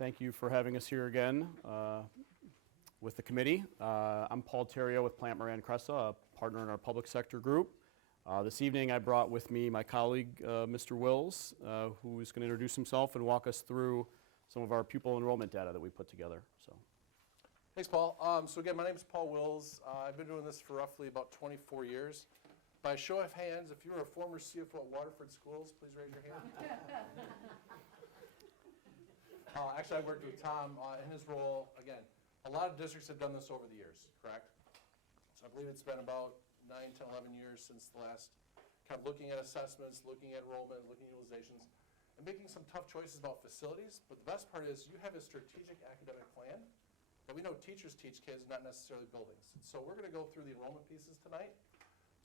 Thank you for having us here again with the committee. I'm Paul Terrio with Plante, Moran, Cresa, a partner in our public sector group. This evening I brought with me my colleague, Mr. Wills, who is going to introduce himself and walk us through some of our pupil enrollment data that we put together. Thanks, Paul. So again, my name is Paul Wills. I've been doing this for roughly about 24 years. By show of hands, if you were a former CFO at Waterford Schools, please raise your hand. Actually, I worked with Tom in his role. Again, a lot of districts have done this over the years, correct? So I believe it's been about 9, 10, 11 years since the last kind of looking at assessments, looking at enrollment, looking at utilizations, and making some tough choices about facilities. But the best part is you have a strategic academic plan that we know teachers teach kids, not necessarily buildings. So we're going to go through the enrollment pieces tonight,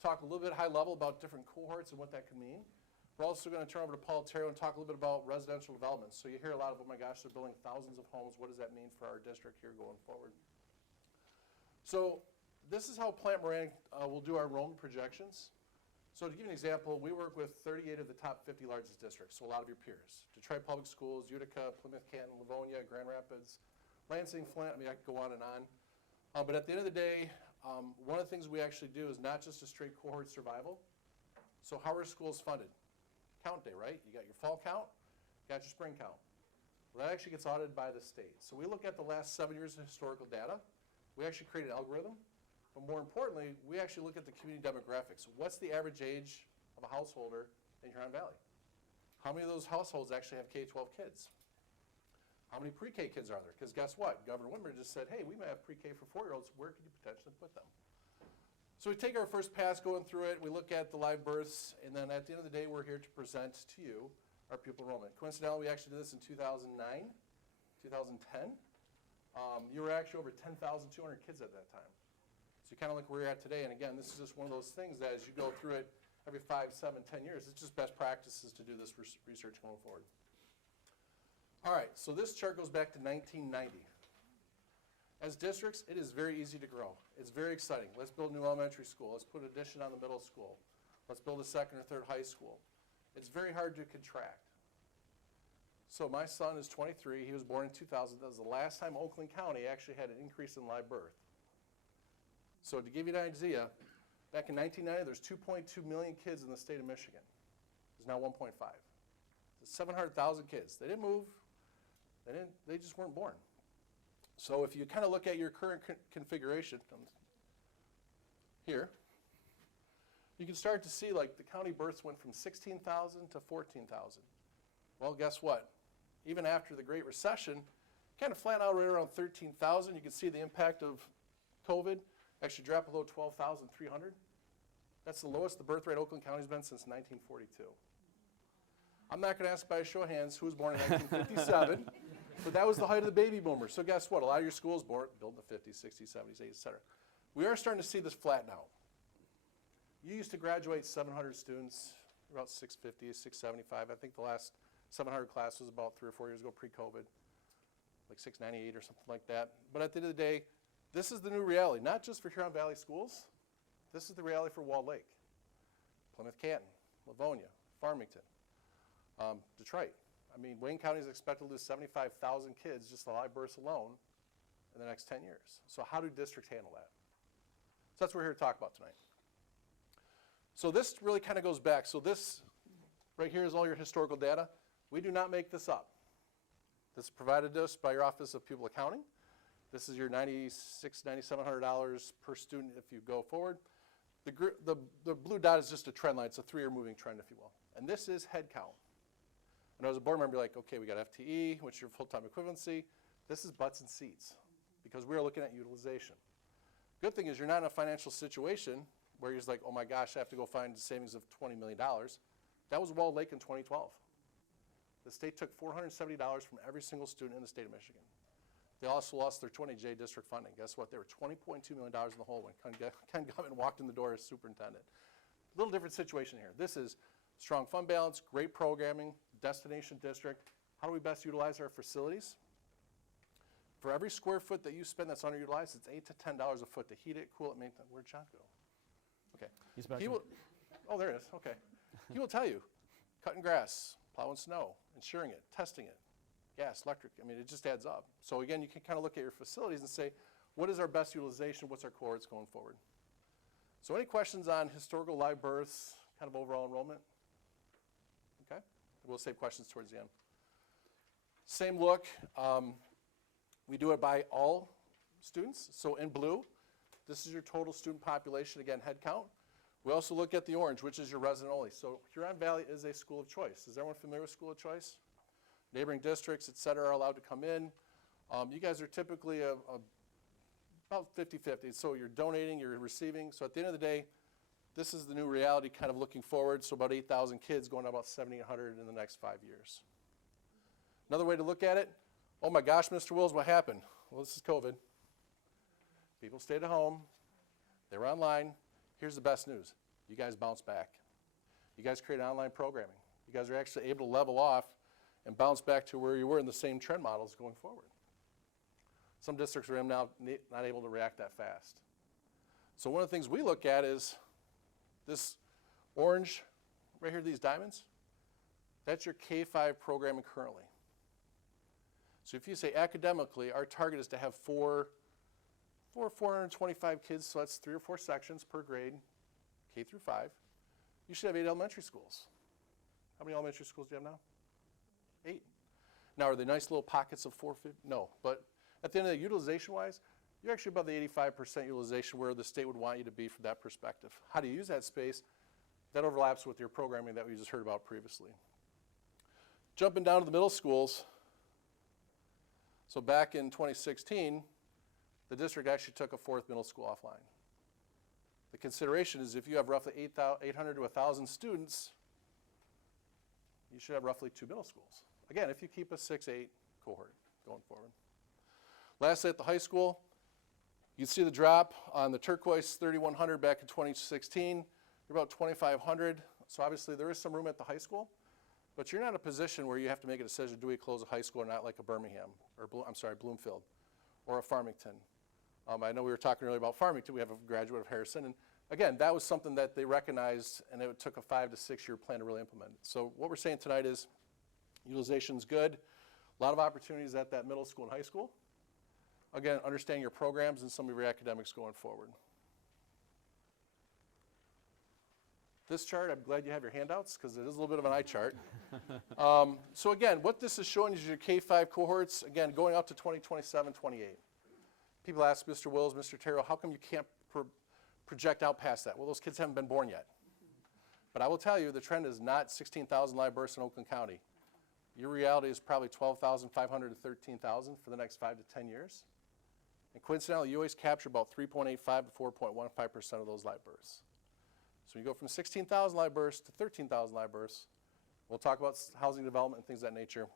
talk a little bit high level about different cohorts and what that could mean. We're also going to turn over to Paul Terrio and talk a little bit about residential development. So you hear a lot of, oh my gosh, they're building thousands of homes. What does that mean for our district here going forward? So this is how Plante Moran will do our enrollment projections. So to give you an example, we work with 38 of the top 50 largest districts, so a lot of your peers. Detroit Public Schools, Utica, Plymouth, Canton, Livonia, Grand Rapids, Lansing, Flint, I mean, I could go on and on. But at the end of the day, one of the things we actually do is not just a straight cohort survival. So how are schools funded? Count day, right? You got your fall count, you got your spring count. Well, that actually gets audited by the state. So we look at the last 7 years of historical data. We actually create an algorithm. But more importantly, we actually look at the community demographics. What's the average age of a householder in Huron Valley? How many of those households actually have K-12 kids? How many pre-K kids are there? Because guess what? Governor Whitmer just said, hey, we may have pre-K for 4-year-olds. Where could you potentially put them? So we take our first pass going through it. We look at the live births. And then at the end of the day, we're here to present to you our pupil enrollment. Coincidentally, we actually did this in 2009, 2010. You were actually over 10,200 kids at that time. So you kind of look where you're at today. And again, this is just one of those things that as you go through it every 5, 7, 10 years, it's just best practices to do this research going forward. All right, so this chart goes back to 1990. As districts, it is very easy to grow. It's very exciting. Let's build a new elementary school. Let's put an addition on the middle school. Let's build a second or third high school. It's very hard to contract. So my son is 23. He was born in 2000. That was the last time Oakland County actually had an increase in live birth. So to give you an idea, back in 1990, there's 2.2 million kids in the state of Michigan. There's now 1.5. So 700,000 kids. They didn't move. They just weren't born. So if you kind of look at your current configuration here, you can start to see like the county births went from 16,000 to 14,000. Well, guess what? Even after the Great Recession, kind of flat out right around 13,000. You can see the impact of COVID actually dropped below 12,300. That's the lowest the birth rate Oakland County's been since 1942. I'm not going to ask by a show of hands who was born in 1957. But that was the height of the baby boomers. So guess what? A lot of your schools built in the 50s, 60s, 70s, 80s, et cetera. We are starting to see this flatten out. You used to graduate 700 students, about 650, 675. I think the last 700 class was about 3 or 4 years ago pre-COVID, like 698 or something like that. But at the end of the day, this is the new reality, not just for Huron Valley schools. This is the reality for Walled Lake, Plymouth, Canton, Livonia, Farmington, Detroit. I mean, Wayne County is expected to lose 75,000 kids just the live births alone in the next 10 years. So how do districts handle that? So that's what we're here to talk about tonight. So this really kind of goes back. So this right here is all your historical data. We do not make this up. This is provided to us by your Office of Pupil Accounting. This is your $9,600, $9,700 per student if you go forward. The blue dot is just a trend line. It's a 3-year moving trend, if you will. And this is head count. And as a board member, you're like, okay, we got FTE, which is your full-time equivalency. This is butts and seats because we are looking at utilization. Good thing is you're not in a financial situation where you're just like, oh my gosh, I have to go find a savings of $20 million. That was Walled Lake in 2012. The state took $470 from every single student in the state of Michigan. They also lost their 20J district funding. Guess what? They were $20.2 million in the hole when Ken Gutman walked in the door as superintendent. A little different situation here. This is strong fund balance, great programming, destination district. How do we best utilize our facilities? For every square foot that you spend that's underutilized, it's $8 to $10 a foot to heat it, cool it, maintain it. Where'd John go? Okay. He's back. Oh, there it is. Okay. He will tell you, cutting grass, plowing snow, insuring it, testing it, gas, electric. I mean, it just adds up. So again, you can kind of look at your facilities and say, what is our best utilization? What's our cohorts going forward? So any questions on historical live births, kind of overall enrollment? Okay, we'll save questions towards the end. Same look, we do it by all students. So in blue, this is your total student population, again, head count. We also look at the orange, which is your resident only. So Huron Valley is a school of choice. Is everyone familiar with school of choice? Neighboring districts, et cetera, are allowed to come in. You guys are typically about 50-50. So you're donating, you're receiving. So at the end of the day, this is the new reality kind of looking forward. So about 8,000 kids going to about 7,800 in the next 5 years. Another way to look at it, oh my gosh, Mr. Wills, what happened? Well, this is COVID. People stayed at home. They were online. Here's the best news. You guys bounced back. You guys created online programming. You guys are actually able to level off and bounce back to where you were in the same trend models going forward. Some districts are now not able to react that fast. So one of the things we look at is this orange right here, these diamonds. That's your K-5 programming currently. So if you say academically, our target is to have 425 kids, so that's 3 or 4 sections per grade, K through 5. You should have 8 elementary schools. How many elementary schools do you have now? 8. Now, are they nice little pockets of 450? No, but at the end of the day, utilization-wise, you're actually above the 85% utilization where the state would want you to be from that perspective. How do you use that space? That overlaps with your programming that we just heard about previously. Jumping down to the middle schools, so back in 2016, the district actually took a 4th middle school offline. The consideration is if you have roughly 800 to 1,000 students, you should have roughly 2 middle schools. Again, if you keep a 6-8 cohort going forward. Lastly, at the high school, you see the drop on the turquoise 3,100 back in 2016. You're about 2,500. So obviously there is some room at the high school, but you're not in a position where you have to make a decision, do we close a high school or not, like a Birmingham, or Bloomfield, or a Farmington. I know we were talking earlier about Farmington. We have a graduate of Harrison. And again, that was something that they recognized, and it took a 5 to 6 year plan to really implement it. So what we're saying tonight is utilization's good. A lot of opportunities at that middle school and high school. Again, understanding your programs and some of your academics going forward. This chart, I'm glad you have your handouts because it is a little bit of an eye chart. So again, what this is showing is your K-5 cohorts, again, going out to 2027, 28. People ask Mr. Wills, Mr. Terrell, how come you can't project out past that? Well, those kids haven't been born yet. But I will tell you, the trend is not 16,000 live births in Oakland County. Your reality is probably 12,500 to 13,000 for the next 5 to 10 years. And coincidentally, you always capture about 3.85 to 4.15% of those live births. So you go from 16,000 live births to 13,000 live births. We'll talk about housing development and things of that nature.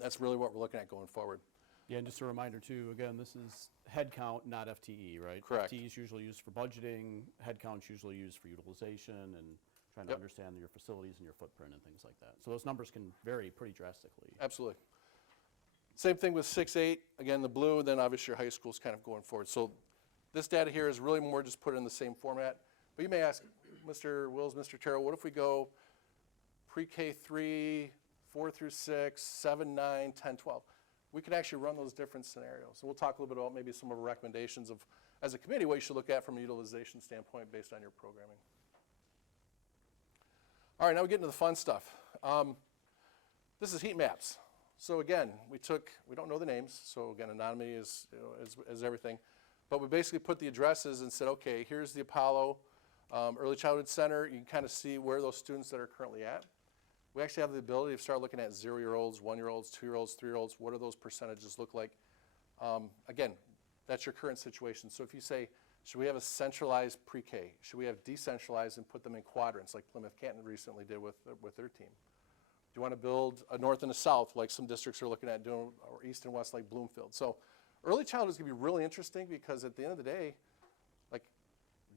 That's really what we're looking at going forward. Yeah, and just a reminder too, again, this is head count, not FTE, right? Correct. FTE is usually used for budgeting, head count's usually used for utilization and trying to understand your facilities and your footprint and things like that. So those numbers can vary pretty drastically. Absolutely. Same thing with 6-8, again, the blue, and then obviously your high school's kind of going forward. So this data here is really more just put in the same format. But you may ask, Mr. Wills, Mr. Terrell, what if we go pre-K 3, 4 through 6, 7, 9, 10, 12? We could actually run those different scenarios. So we'll talk a little bit about maybe some of our recommendations of, as a committee, what you should look at from a utilization standpoint based on your programming. All right, now we get into the fun stuff. This is heat maps. So again, we don't know the names, so again, anonymity is, is everything. But we basically put the addresses and said, okay, here's the Apollo Early Childhood Center. You can kind of see where those students that are currently at. We actually have the ability to start looking at 0-year-olds, 1-year-olds, 2-year-olds, 3-year-olds. What do those percentages look like? Again, that's your current situation. So if you say, should we have a centralized pre-K? Should we have decentralized and put them in quadrants like Plymouth Canton recently did with their team? Do you want to build a north and a south like some districts are looking at doing, or east and west like Bloomfield? So early childhood is going to be really interesting because at the end of the day, like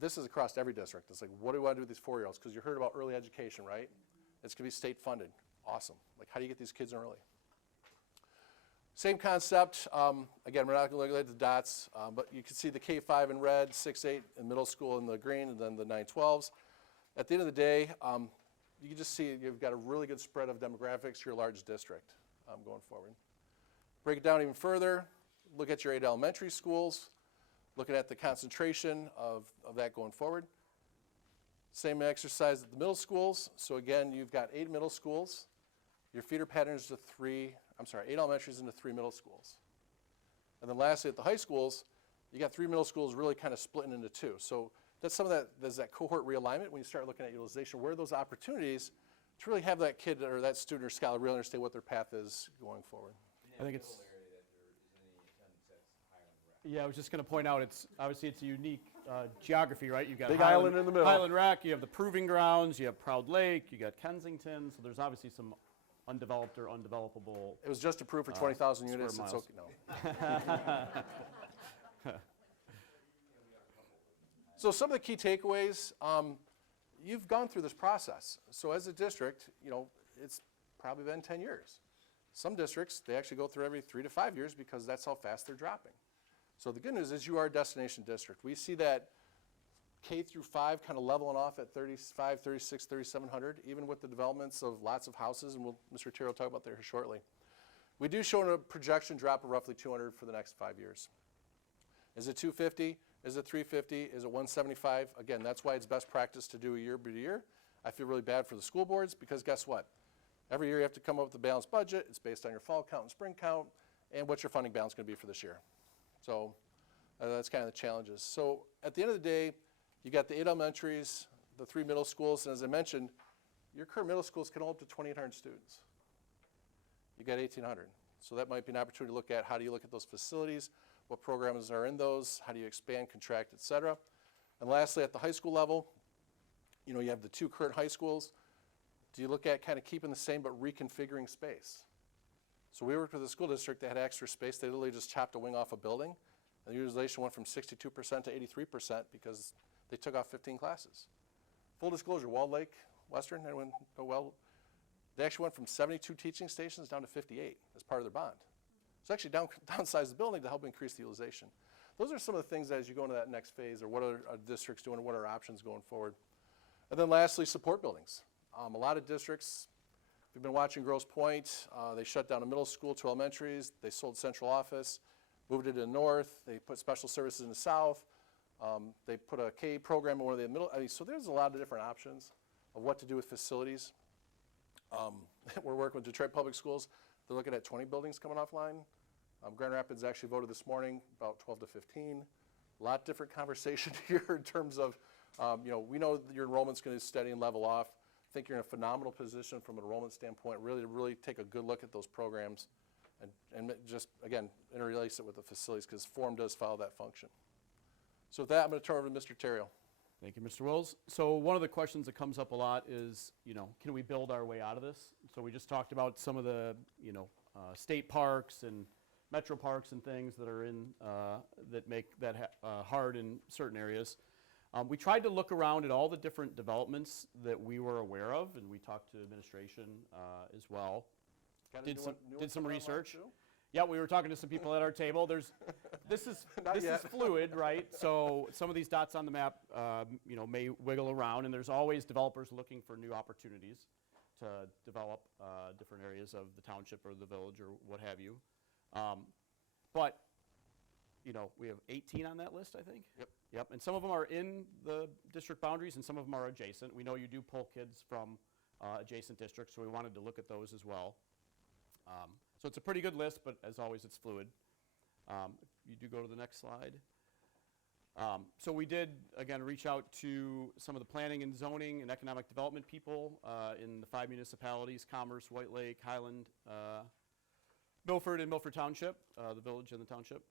this is across every district. It's like, what do we want to do with these 4-year-olds? Because you heard about early education, right? It's going to be state funded. Awesome. Like, how do you get these kids in early? Same concept. Again, we're not going to look at the dots, but you can see the K-5 in red, 6-8 in middle school in the green, and then the 9-12s. At the end of the day, you can just see you've got a really good spread of demographics. You're a large district going forward. Break it down even further, look at your 8 elementary schools, looking at the concentration of that going forward. Same exercise at the middle schools. So again, you've got 8 middle schools. Your feeder pattern is to 8 elementaries into 3 middle schools. And then lastly, at the high schools, you got 3 middle schools really kind of splitting into 2. So that's some of that, there's that cohort realignment when you start looking at utilization. Where are those opportunities to really have that kid or that student or scholar really understand what their path is going forward? I think it's. Yeah, I was just going to point out, it's obviously it's a unique geography, right? You've got Big island in the middle. Highland Rec, you have the Proving Grounds, you have Proud Lake, you got Kensington, so there's obviously some undeveloped or undevelopable. It was just approved for 20,000 square units. It's miles. okay. No. So some of the key takeaways, you've gone through this process. So as a district, it's probably been 10 years. Some districts, they actually go through every 3 to 5 years because that's how fast they're dropping. So the good news is you are a destination district. We see that K through 5 kind of leveling off at 35, 36, 3,700, even with the developments of lots of houses, and Mr. Terry will talk about that here shortly. We do show a projection drop of roughly 200 for the next 5 years. Is it 250? Is it 350? Is it 175? Again, that's why it's best practice to do a year by year. I feel really bad for the school boards because guess what? Every year you have to come up with a balanced budget. It's based on your fall count and spring count and what's your funding balance going to be for this year. So that's kind of the challenges. So at the end of the day, you got the 8 elementaries, the 3 middle schools, and as I mentioned, your current middle schools can hold up to 2,800 students. You got 1,800. So that might be an opportunity to look at how do you look at those facilities, what programs are in those, how do you expand, contract, et cetera. And lastly, at the high school level, you have the 2 current high schools. Do you look at kind of keeping the same but reconfiguring space? So we worked with a school district that had extra space. They literally just chopped a wing off a building. And the utilization went from 62% to 83% because they took off 15 classes. Full disclosure, Walled Lake Western, anyone know well? They actually went from 72 teaching stations down to 58 as part of their bond. So actually downsized the building to help increase the utilization. Those are some of the things as you go into that next phase, or what are our districts doing, and what are our options going forward. And then lastly, support buildings. A lot of districts, if you've been watching Grosse Pointe, they shut down a middle school, 2 elementaries, they sold central office, moved it to the north, they put special services in the south, they put a K program in one of the middle. So there's a lot of different options of what to do with facilities. We're working with Detroit Public Schools. They're looking at 20 buildings coming offline. Grand Rapids actually voted this morning about 12 to 15. A lot different conversation here in terms of, we know that your enrollment's going to steady and level off. I think you're in a phenomenal position from an enrollment standpoint, really take a good look at those programs and just, again, interlace it with the facilities because form does follow that function. So with that, I'm going to turn over to Mr. Terrio. Thank you, Mr. Wills. So one of the questions that comes up a lot is, can we build our way out of this? So we just talked about some of the, state parks and metro parks and things that are in, that make that hard in certain areas. We tried to look around at all the different developments that we were aware of, and we talked to administration as well. Did some research. Yeah, we were talking to some people at our table. This is fluid, right? So some of these dots on the map, may wiggle around, and there's always developers looking for new opportunities to develop different areas of the township or the village or what have you. But we have 18 on that list, I think. Yep. And some of them are in the district boundaries, and some of them are adjacent. We know you do pull kids from adjacent districts, so we wanted to look at those as well. So it's a pretty good list, but as always, it's fluid. If you do go to the next slide. So we did, again, reach out to some of the planning and zoning and economic development people in the 5 municipalities, Commerce, White Lake, Highland, Milford, and Milford Township, the village and the township.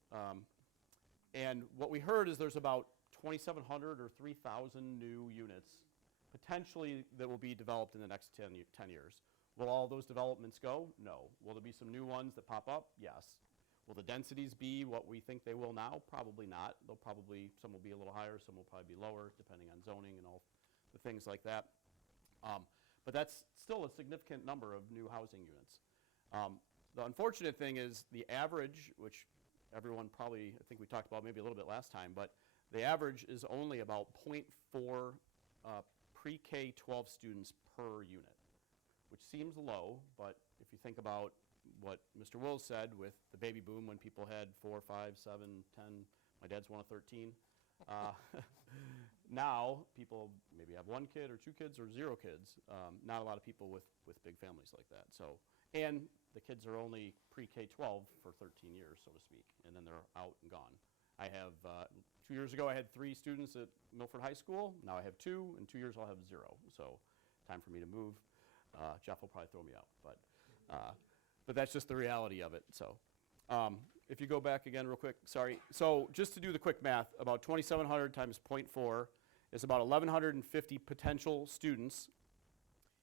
And what we heard is there's about 2,700 or 3,000 new units potentially that will be developed in the next 10 years. Will all those developments go? No. Will there be some new ones that pop up? Yes. Will the densities be what we think they will now? Probably not. Some will be a little higher, some will probably be lower, depending on zoning and all the things like that. But that's still a significant number of new housing units. The unfortunate thing is the average, which everyone probably, I think we talked about maybe a little bit last time, but the average is only about 0.4 pre-K 12 students per unit, which seems low, but if you think about what Mr. Wills said with the baby boom when people had 4, 5, 7, 10, my dad's one of 13. Now, people maybe have 1 kid or 2 kids or 0 kids. Not a lot of people with big families like that. So, and the kids are only pre-K-12 for 13 years, so to speak, and then they're out and gone. I have, 2 years ago, I had 3 students at Milford High School. Now I have 2. In 2 years, I'll have 0. So, time for me to move. Jeff will probably throw me out, but that's just the reality of it. So, if you go back again real quick, sorry. So, just to do the quick math, about 2,700 times 0.4 is about 1,150 potential students.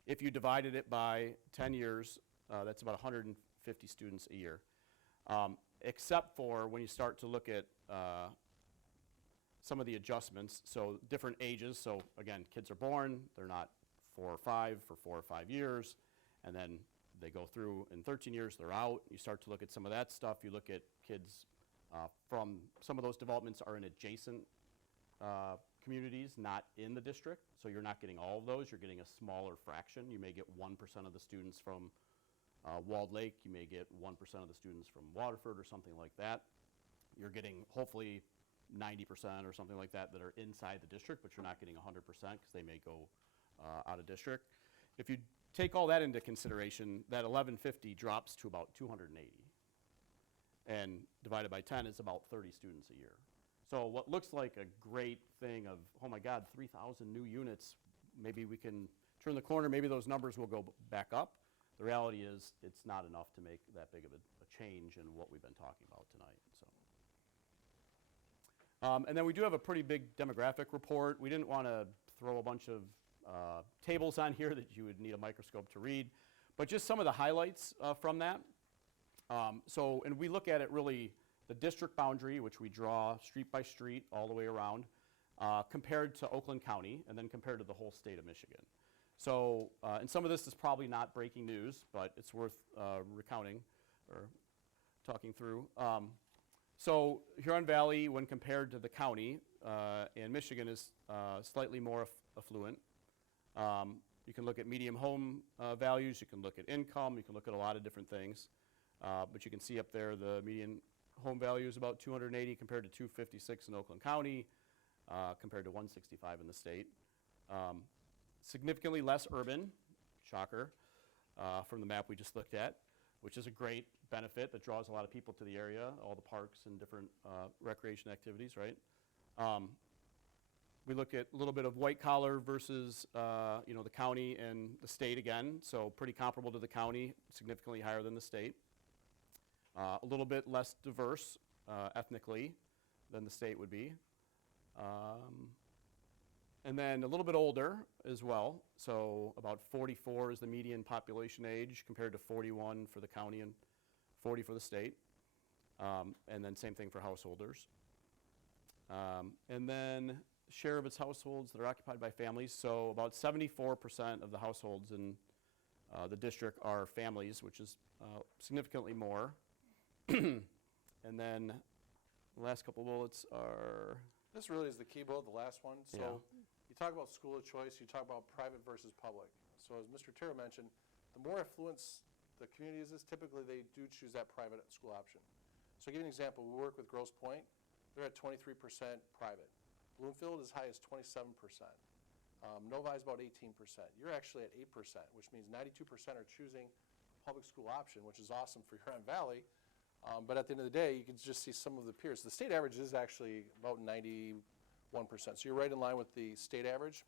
If you divided it by 10 years, that's about 150 students a year. Except for when you start to look at some of the adjustments, so different ages. So again, kids are born, they're not 4 or 5 for 4 or 5 years, and then they go through in 13 years, they're out. You start to look at some of that stuff. You look at kids from some of those developments are in adjacent communities, not in the district. So you're not getting all of those. You're getting a smaller fraction. You may get 1% of the students from Walled Lake. You may get 1% of the students from Waterford or something like that. You're getting hopefully 90% or something like that are inside the district, but you're not getting 100% because they may go out of district. If you take all that into consideration, that 1,150 drops to about 280. And divided by 10 is about 30 students a year. So what looks like a great thing of, oh my God, 3,000 new units, maybe we can turn the corner, maybe those numbers will go back up. The reality is it's not enough to make that big of a change in what we've been talking about tonight. So, and then we do have a pretty big demographic report. We didn't want to throw a bunch of tables on here that you would need a microscope to read, but just some of the highlights from that. So, and we look at it really, the district boundary, which we draw street by street all the way around, compared to Oakland County, and then compared to the whole state of Michigan. So, and some of this is probably not breaking news, but it's worth recounting or talking through. So Huron Valley, when compared to the county, and Michigan is slightly more affluent. You can look at median home values, you can look at income, you can look at a lot of different things. But you can see up there the median home value is about 280 compared to 256 in Oakland County, compared to 165 in the state. Significantly less urban, shocker, from the map we just looked at, which is a great benefit that draws a lot of people to the area, all the parks and different recreation activities, right? We look at a little bit of white collar versus the county and the state again, so pretty comparable to the county, significantly higher than the state. A little bit less diverse ethnically than the state would be. And then a little bit older as well, so about 44 is the median population age compared to 41 for the county and 40 for the state. And then same thing for householders. And then share of its households that are occupied by families, so about 74% of the households in the district are families, which is significantly more. And then the last couple bullets are... This really is the key bullet, the last one. So Yeah. You talk about school of choice, you talk about private versus public. So as Mr. Terra mentioned, the more affluent the community is, typically they do choose that private school option. So I'll give you an example. We work with Grosse Pointe. They're at 23% private. Bloomfield is high as 27%. Novi is about 18%. You're actually at 8%, which means 92% are choosing public school option, which is awesome for Huron Valley. But at the end of the day, you can just see some of the peers. The state average is actually about 91%. So you're right in line with the state average.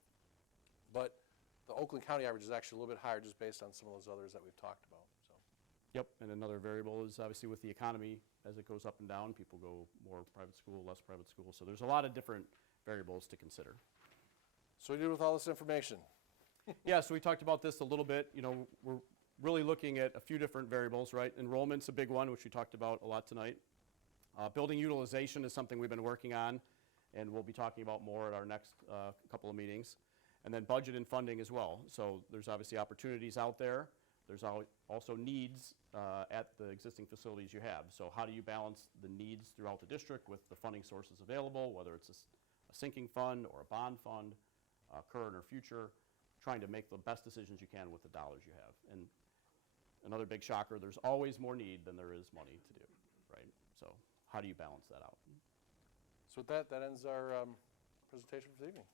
But the Oakland County average is actually a little bit higher just based on some of those others that we've talked about. So. Yep, and another variable is obviously with the economy, as it goes up and down, people go more private school, less private school. So there's a lot of different variables to consider. So what do you do with all this information? Yeah, so we talked about this a little bit. You know, we're really looking at a few different variables, right? Enrollment's a big one, which we talked about a lot tonight. Building utilization is something we've been working on, and we'll be talking about more at our next couple of meetings. And then budget and funding as well. So there's obviously opportunities out there. There's also needs at the existing facilities you have. So how do you balance the needs throughout the district with the funding sources available, whether it's a sinking fund or a bond fund, current or future, trying to make the best decisions you can with the dollars you have. And another big shocker, there's always more need than there is money to do, right? So how do you balance that out? So with that, that ends our presentation for the evening.